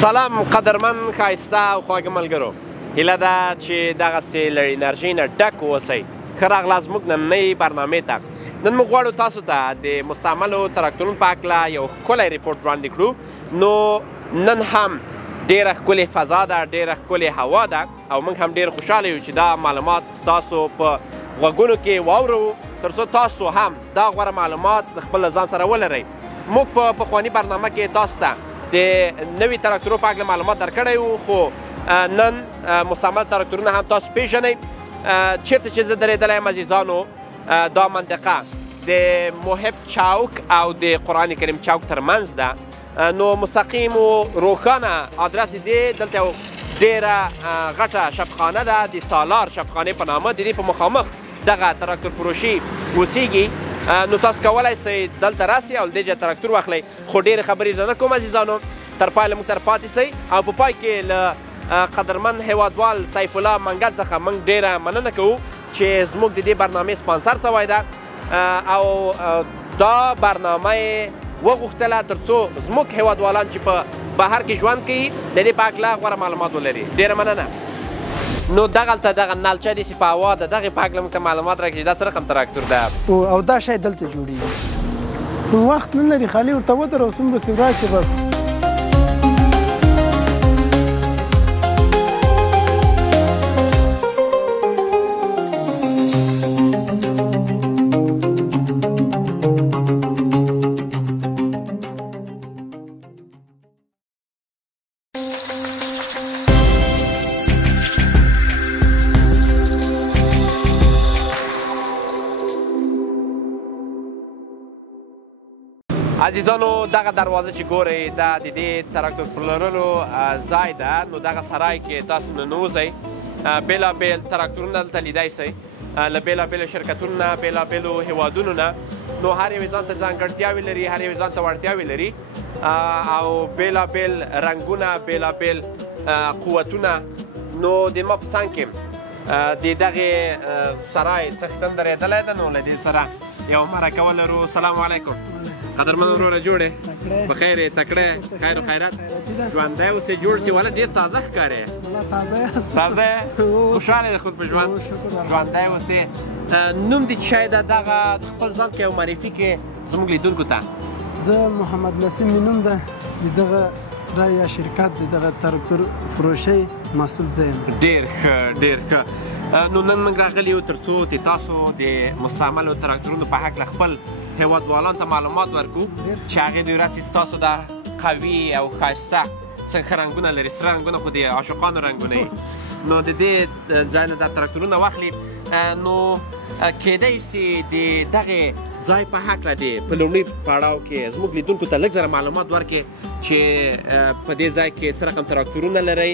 سلام قدرمن ښایسته او خواږه ملګرو، هیله ده چې دغسې له انرژۍ نه ډک اوسئ. ښه راغلاست زموږ نننۍ برنامې ته. نن موږ غواړو تاسو ته د مستعملو تراکتورونو په هکله یو ښکلی ریپورټ وړاندې کړو. نو نن هم ډېره ښکلې فضا ده، ډېره ښکلې هوا ده او موږ هم ډېر خوشحاله یو چې دا معلومات ستاسو په غوږونو کې واورو، تر څو تاسو هم دا غوره معلومات خپل ځان سره ولرئ. موږ په پخواني برنامه کې تاسو ته د نوي تراکتورو په هکله معلومات درکړی وو، خو نن مستعمل تراکتورونه هم تاسو پیژنئ. چیرته چې زه درېدلی یم عزیزانو، دا منطقه د محب چوک او د قرآن کریم چوک ترمنځ ده. نو مستقیم و روښانه ادرس دی دلته یو ډېره غټه شفخانه ده، د سالار شفخانې په نامه، د دې په مخامخ دغه تراکتور فروشي اوسیږي. نو تاسو کولی سئ دلته راسئ او له دې ځایه تراکتور واخلئ. خو ډېرې خبرې زه نه کوم عزیزانو، تر پایه له موږ سره پاتې سئ او په پای کې له قدرمن هیوادوال سیف الله منګل څخه موږ ډېره مننه کوو چې زموږ د دې برنامې سپانسر سوی ده او دا برنامه یې وغوښتله تر څو زموږ هیوادوالان چې په بهر کې ژوند کوي د دې په هکله غوره معلومات ولري. ډېره مننه. نو دغلته دغه نلچه داسې په هوا ده، دغې په هکله موږ ته معلومات راکړي چې دا څه رقم تراکتور ده او دا شی دلته جوړېږي. څو وخت نه لري، خالي ورته ودرو څومره سې راشي بس. عزیزانو دغه دروازه چې ګورئ دا د دې تراکتور پلورلو ځای ده. نو دغه سرای کې تاسو ننوځئ، بېلابېل تراکتورونه دلته لیدی سئ له بېلابېلو شرکتونو نه، بېلابېلو هیوادونو نه. نو هر یو ځان ته ځانګړتیاوې لري، هر یو ځان ته وړتیاوې لري او بېلابېل رنګونه، بېلابېل قوتونه. نو د ما په څنګ کې د دغې سرای څښتن درېدلی ده. نو له دې سره یو مرکه ولرو. سلام علیکم قدرمن وروره، جوړې په خیر یې، تکړه خیر و خیرات، ژوندی اوسې، جوړ شي. ولې ډېر تازه ښکارې، تازه خوشحاله یې خود په ژوند، ژوندی اوسې. نوم دې څه شی ده؟ دغه خپل ځان کې یو معرفي کې زموږ لیدونکو ته. زه محمد نسیم مې نوم ده، د دغه سرای یا شرکت د دغه تراکتور فروشۍ مسؤل زه یم. ډېر ښه، ډېر ښه. نو نن موږ راغلي یو تر څو د تاسو د مستعملو تراکتورونو په هکله خپل هیوادوالانو ته معلومات ورکړو چې هغې د ورځې ستاسو دا قوي او ښایسته څنګه رنګونه لري، سره رنګونه خو د عاشقانو رنګونه وي. نو د دې ځای نه دا تراکتورونه واخلي. نو کیدی سي د دغې ځای په هکله د په لومړي پړاو کې زموږ لیدونکو ته لږ زره معلومات ورکړي چې په دې ځای کې څه رقم تراکتورونه لرئ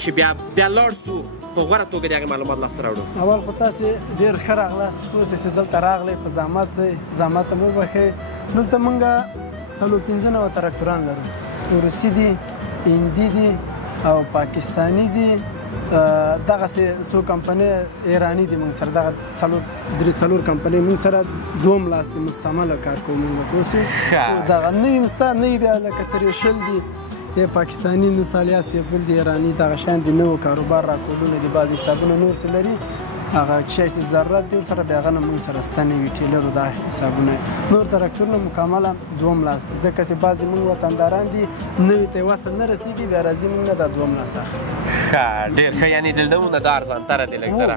چې بیا لاړ سو په غوره توګه د هغې معلومات لاسته راوړو. اول خو تاسې ډېر ښه راغلاست، اوس چې دلته راغلی په زحمت سئ، زحمت ته مو وبښئ. دلته موږ 450 تراکتوران لرو، روسي دي، هندي دي او پاکستاني دي. دغسې څو کمپنۍ ایراني دي. موږ سره دغه 3-4 کمپنۍ موږ سره دوم لاس دي، مستعمله کار کوو موږ پوه سئ. دغه نوي نوي بیا لکه تریشل دي، یا پاکستاني مثال یا سیفل دي، ایراني دغه شیان دي. نوو کاروبار راټولونه دي، بعضې حسابونه نور څه لري، هغه شی چې ضرورت دی ورسره د هغه نه موږ سره شته نوي ټیلرو دا حسابونه. نور تراکتورونه مکمله دوم لاس دي، ځکه چې بعضې موږ وطنداران دي، نوي ته یې وصل نه رسېږي، بیا راځي موږ نه دا دوم لاس اخلي. ښه، ډېر ښه. یعنې د نوو نه دا ارزانتره دی لږ زره.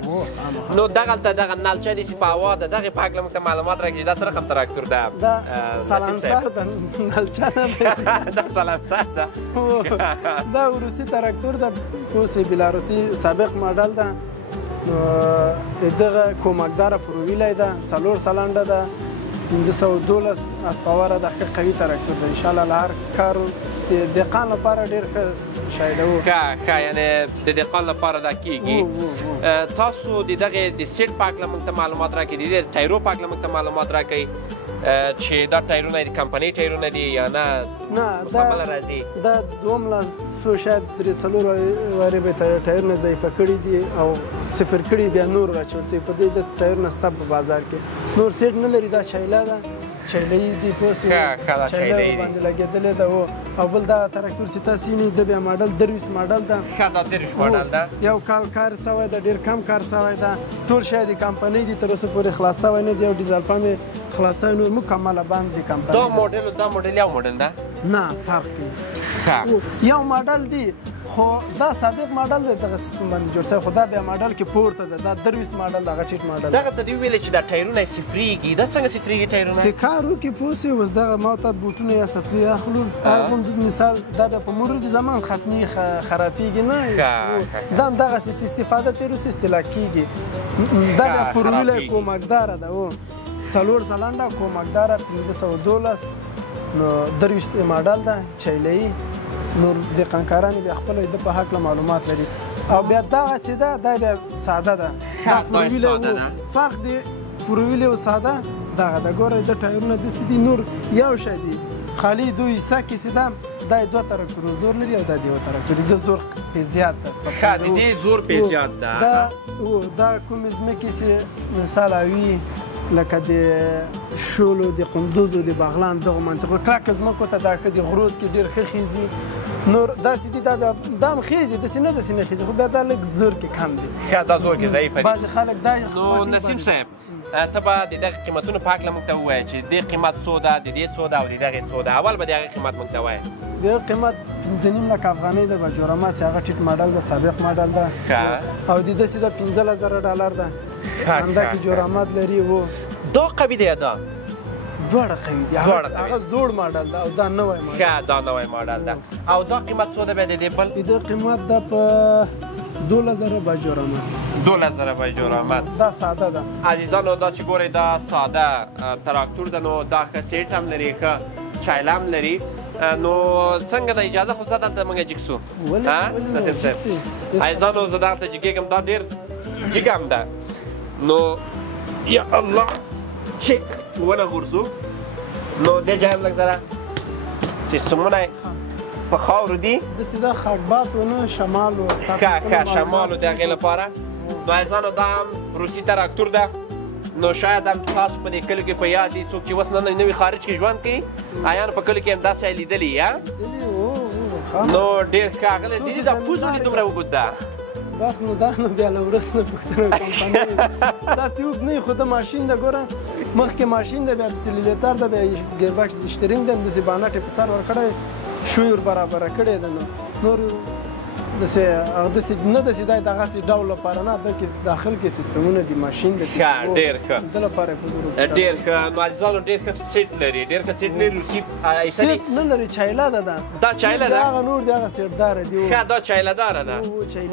نو دغلته دغه نلچه داسې په هوا ده، دغې په هکله موږ ته معلومات راکړي چې دا څه رقم تراکتور ده؟ دا سلنسر ده، نلچه نه ده. دا سلنسر ده. دا روسي تراکتور ده، اوس بلاروسي سابق ماډل ده. دغه کومکداره فروویلی ده، 4 سلنډه ده، 512 اسپاوره ده. ښه قوي تراکتور ده، انشاءالله له هر کارو د دهقان لپاره ډېر ښه شی ده. ښه، یعنې د دهقان لپاره دا کېږي. تاسو د دغې د سیټ په هکله موږ ته معلومات راکړئ، د دې ټایرو په هکله موږ ته معلومات راکړئ چې دا ټایرونه د کمپنۍ ټایرونه دي یا نه مکمله راځي؟ دا دوم لاس څو شاید 3-4 وارې به ټایرونه ضعیفه کړي دي او صفر کړي، بیا نور راچول شوي. په دې د ټایرونه شته په بازار کې، نور سیټ نه لري. دا چایله ده، چیلۍ دي پوه ښه چیلۍ باندې لګېدلې ده او بل دغه تراکتور چې تاسو وینئ د بیا ماډل 23 ماډل ده ښه دا 23 ماډل ده یو کال کار سوی ده ډېر کم کار سوی ده ټول شی د کمپنۍ دي تر اوسه پورې خلاص سوی نه دی او ډیزل پمپ یې خلاص سوی نور مکمله بند د کمپنۍ دا موډل یو موډل ده نه فرق کوي یو ماډل دی خو دا سابق ماډل دی دغه سیستم باندې جوړ شوی خو دا بیا ماډل کې پورته ده دا 23 ماډل دغه ټیټ ماډل دغه ته دې ویلې چې دا ټایرونه یې صفرېږي دا څنګه صفرېږي ټایرونه چې کار وکړي پوه شوې اوس دغه ما ته بوټونه یا صفري اخلو هغه مثال دا بیا په مرور زمان ختمي خرابېږي نه دا هم دغسې استفاده ترې وروسته استهلاک کېږي دا بیا فورویله یې کومکداره ده هو 4 سلنډه کومکداره 512 نو 23 ماډل ده چیلۍ نور د قنکارانې بیا خپله د په هکله معلومات لري او بیا دغسې ده دا بیا ساده ده دا فورویله فرق دی فورویل او ساده دغه د ګوره د ټایرونه داسې دي نور یو شی دي خالي دوی حصه کې چې ده دا یې 2 تراکتورو زور لري او دا د یو تراکتور د زور پې زیات ده ښه د دې زور پې زیات ده دا کومې ځمکې چې مثال اوي لکه د شولو د قندوزو د بغلان دغه منطقو کلکه ځمکو ته دا ښه دي غرود کې ډېر ښه خیزي نور داسې دي دا هم خیزي داسې نه داسې نه خیزي خو بیا دا لږ زور کې کم دي ښه دا زور کې ضعیفه دي بعضې خلک دا نو نسیم صاحب ته به د دغه قیمتونو په هکله موږ ته ووایه چې دې قیمت څو ده د دې څو ده او د دغې څو ده اول به د هغې قیمت موږ ته وایه د هغې قیمت 5.5 لکه افغانۍ ده باجوړما چې هغه ټیټ ماډل ده سابق ماډل ده او د داسې ده 15,000 ډالر ده همدا کې جوړامات لري و دا قوي دی یا دا دواړه قوي دي هغه زوړ ماډل ده او دا نوی ماډل ښه دا نوی ماډل ده او دا قیمت څو ده بیا د دې بل د دې قیمت ده په 12,000 باجوړامات 12,000 باجوړامات دا ساده ده عزیزانو دا چې ګورئ دا ساده تراکتور ده نو دا ښه سیټ هم لري ښه چایله هم لري نو څنګه ده اجازه خو زه دلته موږ جګ سو نسیم صاحب عزیزانو زه دلته جګېږم دا ډېر جګ هم ده نو یا الله چې ونه غورځو نو دې ځای هم لږ دره سیستمونه یې په خاورو دي داسې ده خاکبات ونه شمال و ښه شمال و د هغې لپاره نو عزیزانو دا هم روسي تراکتور ده نو شاید هم تاسو په دې کلیو کې په یاد دي څوک چې اوس نوي خارج کې ژوند کوي آیانو په کلیو کې هم داسې لیدلي یا نو ډېر ښه هغه دي دا پوز ولې دومره اوږد ده بس نو دا نو بیا له وروسته پوښتنه کمپنۍ داسې اوږد نه وي خو د ماشین ده ګوره مخکې ماشین ده بیا سیلیلیتر ده بیا ګیربکس د شترینګ ده همداسې بانټ یې په سر ورکړی شوی ور برابره کړې ده نور داسې نه داسې دا دغسې ډول لپاره نه ده کې داخل کې سیستمونه دي ماشین ده ښه ډېر ښه ده لپاره یې په زور ډېر ښه نو عزیزانو ډېر ښه سیټ لري ډېر ښه سیټ لري روسي سیټ نه لري چایله ده دا چایله ده هغه نور دی هغه سیټداره دي ښه دا چایله داره ده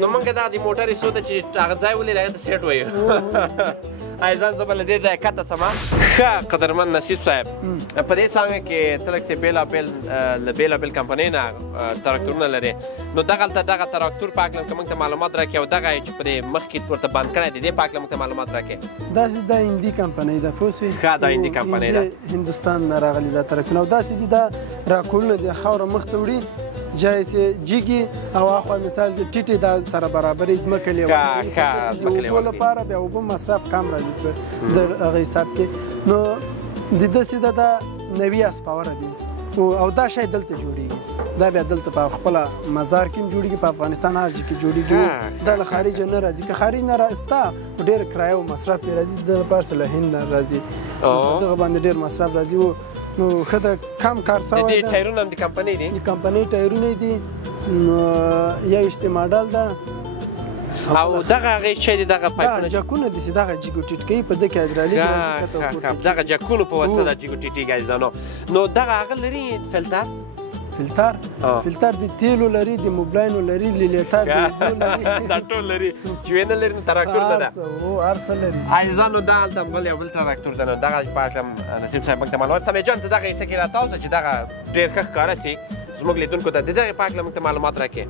نو موږ دغه د موټر څو ده چې هغه ځای ولري هغه ته سیټ وایو عزیزان زه به له دې ځایه کته سمه ښه قدرمن نصیب صاحب په دې څانګه کې ته لږ څه له بېلابېل کمپنۍ نه تراکتورونه لرې نو دغلته دغه تراکتور په هکله که موږ ته معلومات راکړې او دغه چې په دې مخکې ورته بند کړی دی دې په هکله موږ ته معلومات راکړې داسې دا هندي کمپنۍ ده پوه شوې ښه دا هندي کمپنۍ ده هندوستان نه راغلي دا تراکتورونه او داسې دي دا راکولونه دي خاوره مخ ته وړي جایسې جګي او اخوا مثال د ټیټې دا سره برابرې ځمکه لیوالوي د اوبو لپاره بیا اوبه مصرف کم راځي په د هغه حساب کې نو د داسې ده دا 90 اس پاوره دي او دا شی دلته جوړیږي دا بیا دلته په خپله مزار کې هم جوړیږي په افغانستان هر ځای کې جوړیږي دا له خارجه نه راځي که خارج نه راسته ډېر کرایه او مصرف یې راځي د لپاره څه له هند نه راځي دغه باندې ډېر مصرف راځي نو ښه ده کم کار سوی ده د دې ټایرونه هم د کمپنۍ دي د کمپنۍ ټایرونه دي نو 21 ماډل ده او دغه هغې چې دي دغه پایپونه جکونه دي چې دغه جګو ټیټ کوي په ده کې هایدرالیک دغه جکونو په واسطه دا جګو ټیټېږي عزیزانو نو دغه هغه لري فلتر د تیلو لري د موبلاینو لري لیلیتر دا ټول لري چې وینه لري نو تراکتور ده هر څه لري عزیزانو دا هلته بل یو بل تراکتور ده نو دغه په هکله نصیب صاحب موږ ته معلومات سمیع جان ته دغه حصه کې راته چې دغه ډېر ښه ښکاره سي زموږ لیدونکو ته د دغې په هکله موږ ته معلومات راکړې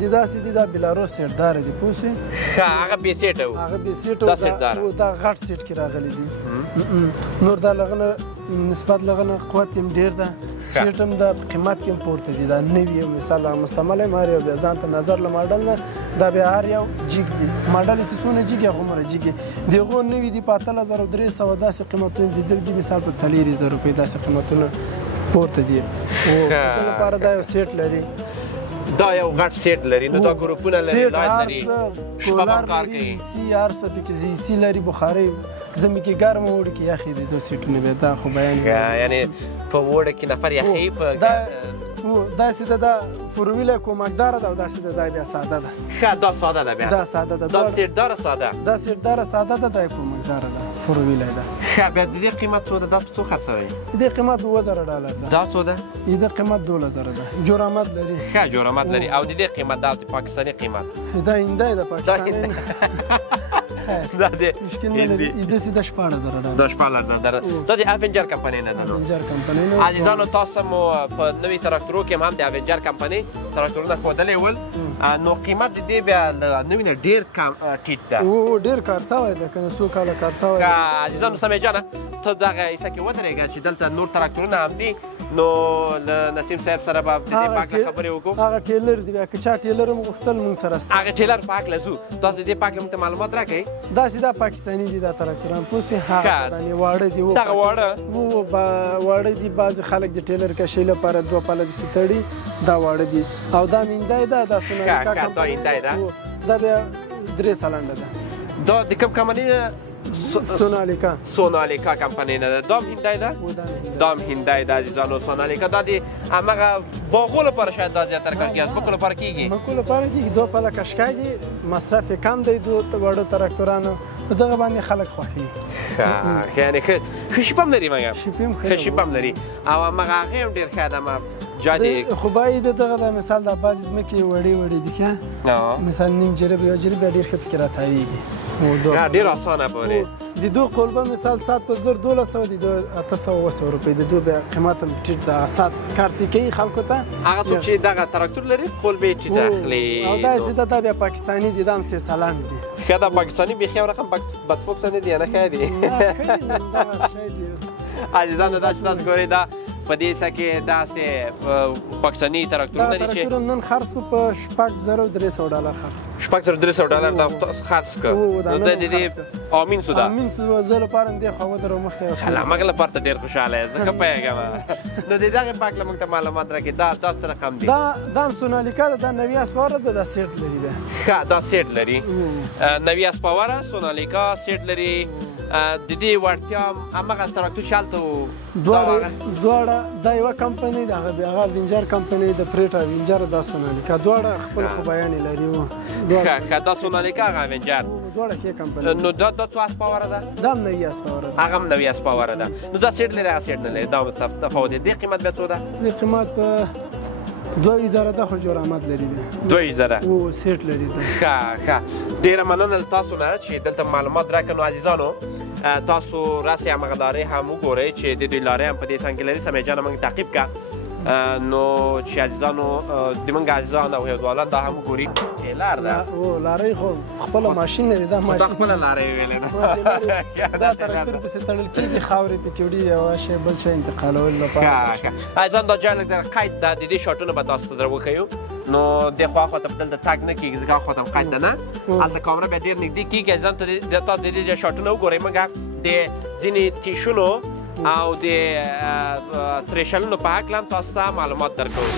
د داسې دي دا بلاروس سیټداره دي پوه شوې ښه هغه بې سیټه و هغه بې سیټه دا غټ سیټ کې راغلي دي نور دا لغنه نسبت لغنه قوت هم ډېر ده سیټ هم د قیمت کې هم پورته دي دا نوي مثال هغه مستعمل یم هر یو بیا ځان ته نظر له ماډل نه دا بیا هر یو جیګ دي ماډل یې څونه جیګ هغومره جیګ دي د هغو نوي دي په 8300 داسې قیمتونه دي دلته مثال په 4000 روپۍ داسې قیمتونه پورته دي او د لپاره دا یو سیټ لري دا یو غټ سیټ لري نو دا ګروپونه لري لایټ لري شپه به کار کوي سی هر څه پکې سی لري بخاري زمي کې ګرمه وړي کې یخي دي دوه سیټونه به دا خو بیان یعنی په وړه کې نفر یخي په دا سیده دا فورویله کومکدار ده او دا سیده دا بیا ساده ده ښه دا ساده ده بیا دا ساده ده دا سیټدار ساده دا سیټدار ساده ده دا کومکدار ده فورویله ده ښه بیا د دې قیمت څو ده دا څو خرڅوي د قیمت $2000 ده دا څو ده د قیمت $2000 ده جرامت لري ښه جرامت لري او د دې قیمت دا د پاکستاني قیمت دا هندای د پاکستان دا د مشکل نه لري د سیده $14000 دا $14000 دا د افنجر کمپنۍ نه ده افنجر کمپنۍ نه عزیزانو تاسو مو په نوي تراکتورو کې هم د افنجر کمپنۍ تراکتورونه ښودلي ول نو قیمت د دې بیا له نوي نه ډېر کم ټیټ ده او ډېر کار سوی ده که نه څو کاله کار سوی ده عزیزانو سمې جانه ته دغه حصه کې ودرېږه چې دلته نور تراکتورونه هم دي نو له نسیم صاحب سره به د دې په هکله خبرې وکړو هغه ټیلر دی بیا که چا ټیلر هم غوښتل مونږ سره سته هغه ټیلر په هکله ځو تاسو د دې په هکله موږ ته معلومات راکړئ دا سیده پاکستاني دي دا تراکتوران پوه شوې هغه واړه دي دغه واړه واړه دي بعضې خلک د ټیلر کشۍ لپاره دوه پله پسې تړي دا واړه دي او دا میندای ده دا سونالیکا دا هندای ده دا بیا 3 سلنډه ده دا د کوم کمپنۍ نه سونالیکا کمپنۍ نه ده دا هم هندای ده دا هم هندای ده عزیزانو سونالیکا دا د همغه باغو لپاره شاید دا زیاتره کار کېږي ځمکو لپاره کېږي ځمکو لپاره کېږي دوه پله کشکای دي مصرف یې کم دی دوه واړه تراکتورانو په دغه باندې خلک خوښوي یعنې ښه شیپ هم لري مګر ښه شیپ هم لري او همغه هغې هم ډېر ښه ده خو باید دغه د مثال د بعضې ځمکې وړې وړې دي که مثال نیم جریب یا جریب بیا ډېر ښه پکې راتاویږي ډېر اسانه بولې د دو قلبه مثال ساعت په 1200 دي 800 روپۍ د دو بیا قیمت هم ټیټ ده ساعت کار سې کوي خلکو ته هغه څوک چې دغه تراکتور لري قلبې ټیټ اخلي او دا سیده دا بیا پاکستاني دي دا هم 3 سلنډ دي ښه دا پاکستاني بیخي یو رقم بدفوکسه نه دي نه ښه دي عزیزانو دا چې تاسو ګورئ دا په دې حصه کې داسې پاکستاني تراکتورونه دي چې تراکتور نن خرڅ په $6300 خرڅ $6300 دا تاسو خرڅ کړ نو د دې امین سودا امین سودا زه لپاره دې خو درو مخې الله مګ لپاره ډېر خوشاله زه ښه پوهېږم نو د دغه په هکله موږ ته معلومات راکړئ دا څه رقم دی دا سونالیکا دا 90 سپاوره ده دا سیټ لري ده ښه دا سیټ لري 90 سپاوره سونالیکا سیټ لري د دې وړتیا همغه تراکتور چې هلته دواړه دا یوه کمپنۍ ده هغه وینجر کمپنۍ د پریټا وینجر دا سونالیکا دواړه خپل خوبیانې لري ښه دا سونالیکا هغه وینجر دواړه ښې کمپنۍ نو دا څو سپاوره ده دا هم 90 سپاوره ده هغه هم 90 سپاوره ده نو دا سیټ لري هغه سیټ نه لري دا تفاوت دی دې قیمت بیا څو ده دې قیمت په 2000 ده خو جرامت لري 2000 او سیټ لري ښه ډېره مننه تاسو نه چې دلته معلومات راکړئ نو عزیزانو تاسو راسئ همغه لارې هم وګورئ چې د دې لارې هم په دې څنګ کې لري سمې جانه موږ تعقیب کړه نو چې عزیزانو زموږ عزیزان او هیوادوالان دا هم وګوري لار ده او لارې خو خپله ماشین لري دا ماشین دا خپله لارې ویلې نه دا تراکتور پسې تړل کېږي خاورې پکې وړي یوه شی بل شی انتقالول لپاره عزیزان دا جای لږ قید ده د دې شاټونه به تاسو ته در وښیو نو دې خوا خواته به دلته تګ نه کېږي ځکه هغه خواته قید ده نه هلته کامره بیا ډېر نږدې کېږي عزیزان ته تاسو د دې شاټونه وګورئ مګر د ځینې تیشونو او د تریشلونو په هکله هم تاسو ته معلومات درکوو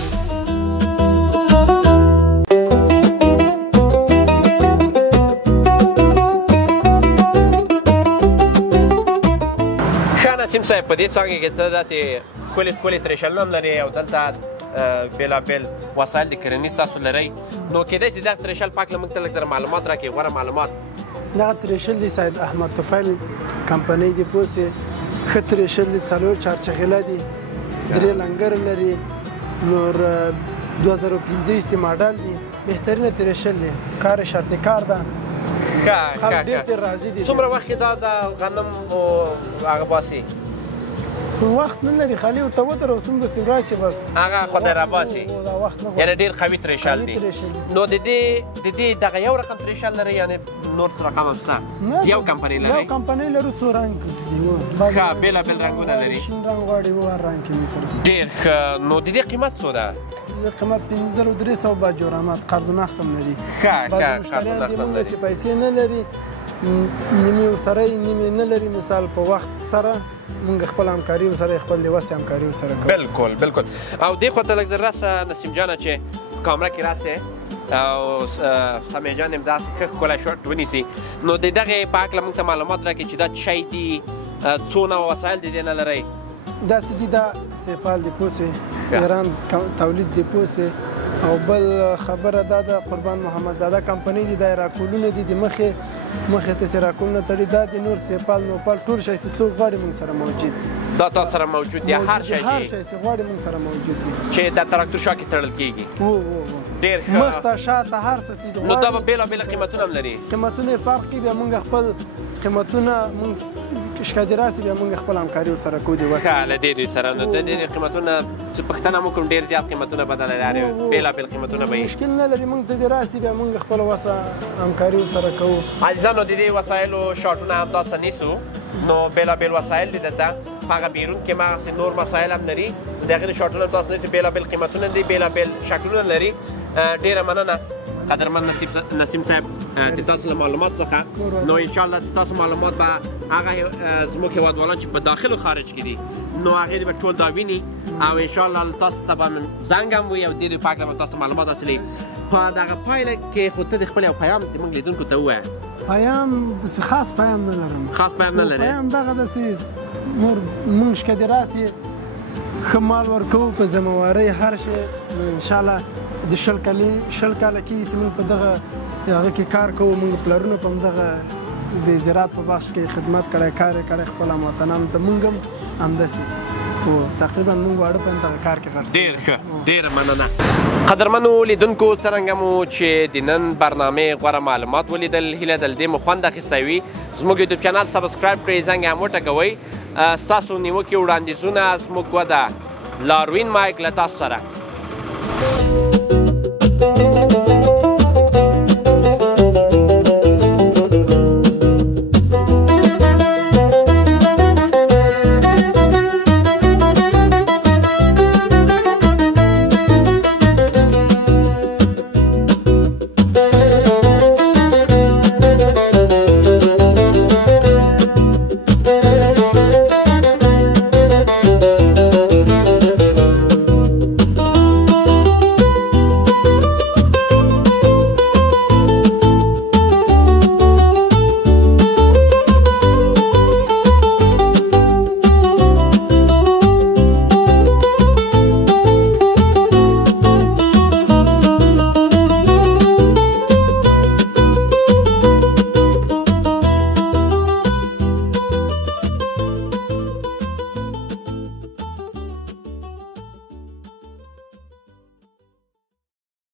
نسیم صاحب په دې څانګه کې ته داسې ښکلې تریشلونه هم لرې او دلته بېلابېل وسایل د کرنیز تاسو لرئ نو کېدای شي دغه تریشل په هکله موږ ته لږ معلومات راکړي غوره معلومات دغه تریشل دی سید احمد طفیل کمپنۍ دی پوه شوې ښه تریشل دی 4 چارچغیله دي 3 لنګر لري نور 2015 ماډل دی بهترینه تریشل دی کار شرط کار ده ډېر راضي دي څومره وخت دا د غنم او هغه باسي وخت نه لري خالي ورته ودرو څومره سي راشي بس هغه خدای راباسي دا وخت نه یعنې ډېر قوي تریشل دي نو د دې دغه یو رقم تریشل لري یعنې نور څه رقم هم شته یو کمپنۍ لري یو کمپنۍ لرو څو رنګ دي ښه بېلابېل رنګونه لري شین رنګ غواړي هر رنګ کې موږ سره ډېر ښه نو د دې قیمت څو ده د قیمت 5300 با جرامات قرض و نقد هم لري ښه بعضې مشتریان دي موږ چې پیسې نه لري نیمې ورسره یې نیمې نه لري مثال په وخت سره موږ خپل همکاري ورسره خپل د وسې همکاري ورسره کوو بالکل بالکل او دې خوا ته لږ زر راسه نسیم جانه چې کامره کې راسې او سمیع جان هم داسې ښه ښکلی شاټ ونیسي نو د دغې په هکله موږ ته معلومات راکړي چې دا څه شی دي څونه وسایل د دې نه لرئ داسې دي دا سیپال د پوسې ایران تولید د پوسې او بل خبره دا د قربان محمد زاده کمپنۍ دي دا راکولونه دي د مخې ته راکولونه تړي دا د نور سیپال نوپال ټول شی چې څوک غواړي موږ سره موجود دي دا تاسو سره موجود دي هر شی چې غواړي موږ سره موجود دي چې د تراکتور شا کې تړل کېږي ډېر ښه مخته شاته هر څه څیز نو دا به بېلابېله قیمتونه هم لري قیمتونه یې فرق کوي بیا موږ خپل قیمتونه موږ شکایت راسي بیا موږ خپل همکاري ورسره کوو د وسې ښه له دې دوی سره نو د دې قیمتونه چې پوښتنه مو کوم ډېر زیات قیمتونه به دله لري بېلابېل قیمتونه به مشکل نه لري موږ ته دې راسي بیا موږ خپل وسه همکاري ورسره کوو عزیزانو د دې وسایلو شاټونه هم تاسو نیسو نو بېلابېل وسایل دي دلته په هغه بیرون کې هماغسې نور مسایل هم لري د هغې د شاټونه هم تاسو نیسي بېلابېل قیمتونه دي بېلابېل شکلونه لري ډېره مننه قدرمن نسیم صاحب د تاسو له معلومات څخه نو انشاءالله چې تاسو معلومات به هغه زموږ هېوادوالان چې په داخل و خارج کې دي نو هغې دې به ټول دا ویني او انشاءالله تاسو ته به زنګ هم وي او دې په هکله به تاسو معلومات حاصلوي په دغه پایله کې خو ته د خپل یو پیام زموږ لیدونکو ته ووایه پیام داسې خاص پیام نه لرم خاص پیام نه لري پیام دغه داسې نور موږ شکایت راسي ښه مال ورکوو په ذمهوارۍ هر شی انشاءالله د شل کاله کېږي چې موږ په دغه هغه کې کار کوو موږ پلرونه په همدغه د زراعت په بخش کې خدمت کړی کار یې کړی خپل هموطنانو ته موږ هم همداسې خو تقریبا موږ واړه په دغه کار کې غټ ډېر ښه ډېره مننه قدرمنو لیدونکو څرنګه مو چې د نن برنامې غوره معلومات ولیدل هیله ده له دې مو خوند اخیستی وي زموږ یوټیوب چینل سبسکرایب کړئ زنګ یې هم وټکوئ ستاسو نیوکې وړاندیزونه زموږ وده لاروین مایک له تاسو سره